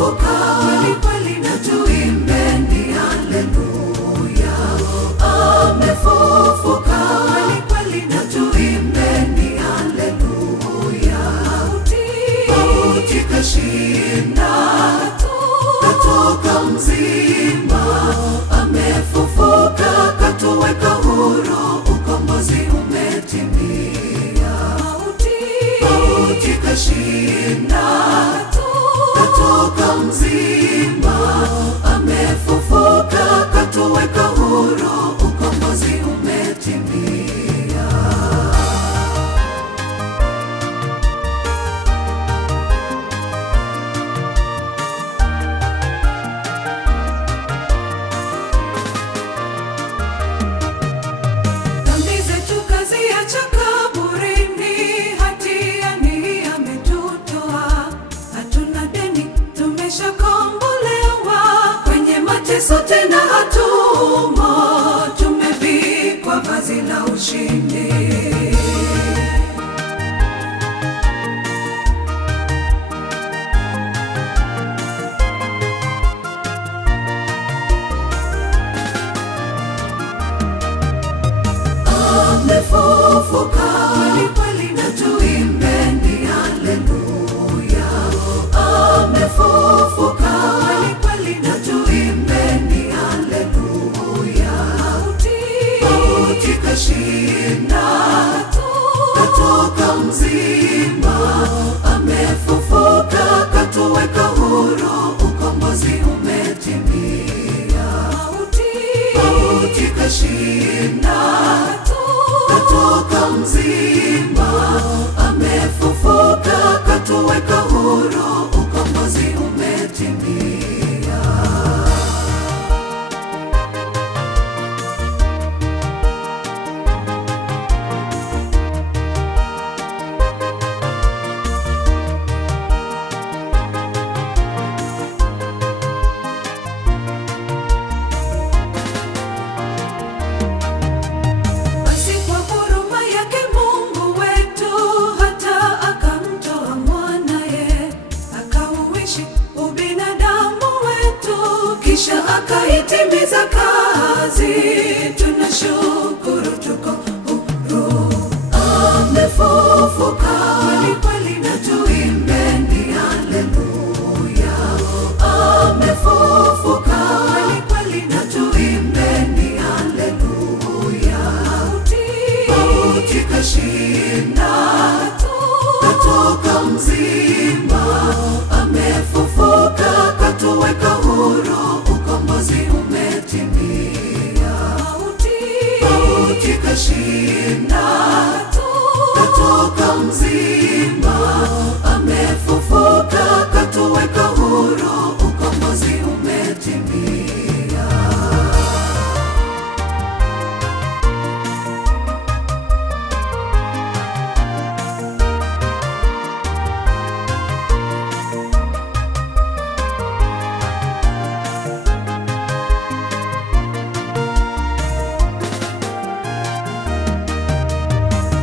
amefufuka kweli kweli na tuimbeni haleluya. Amefufuka kweli kweli na tuimbeni haleluya. Mauti kashinda, katoka mzima. Amefufuka katuweka huru, ukombozi umetimia. Mauti kashinda, katoka mzima. Amefufuka katuweka huru, ukombozi umetimia. Dhambi zetu kaziacha kaburini, hatiani ametutoa. Hatuna deni, tumeshakombolewa. Kwenye mateso tena hatumo, tumevikwa vazi la ushindi. Amefufuka kweli kweli na tuimbeni haleluya. Amefufuka kweli kweli na tuimbeni haleluya. Mauti kashinda, katoka mzima. Amefufuka katuweka huru, ukombozi umetimia. Mauti kashinda, katoka mzima. Amefufuka katuweka huru, ukombozi umetimia. Basi kwa huruma yake Mungu wetu, hata akamtoa mwanaye, akauishi ubinadamu wetu, kisha akaitimiza kazi. Tunashukuru tuko huru. Amefufuka kweli kweli na tuimbeni haleluya. Amefufuka kweli kweli na tuimbeni haleluya. Mauti kashinda, katoka mzima. Amefufuka katuweka huru, ukombozi umetimia. Mauti kashinda, katoka mzima. Amefufuka katuweka huru, ukombozi umetimia.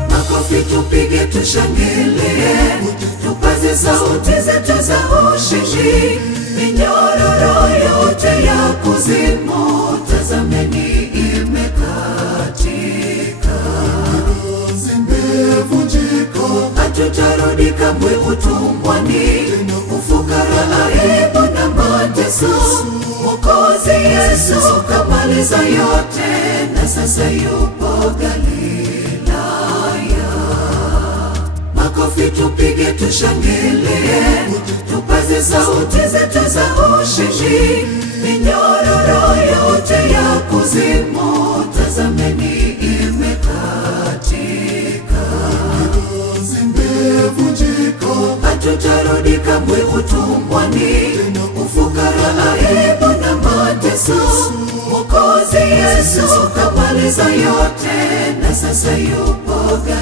Makofi tupige, tushangilie, tupaze sauti zetu za ushindi. Minyororo yote ya kuzimu, tazameni imekatika. Zimevunjika, hatutarudi kamwe utumwani. Ufukara, aibu na mateso, Mwokozi Yesu kamaliza yote, na sasa yupo Galilaya. Makofi tupige, tushangilie, tupaze sauti zetu za ushindi. Minyororo yote ya kuzimu, tazameni imekatika. Zimevunjika, hatutarudi kamwe utumwani. Ufukara, aibu na mateso, Mwokozi Yesu kamaliza yote, na sasa yupo Galilaya.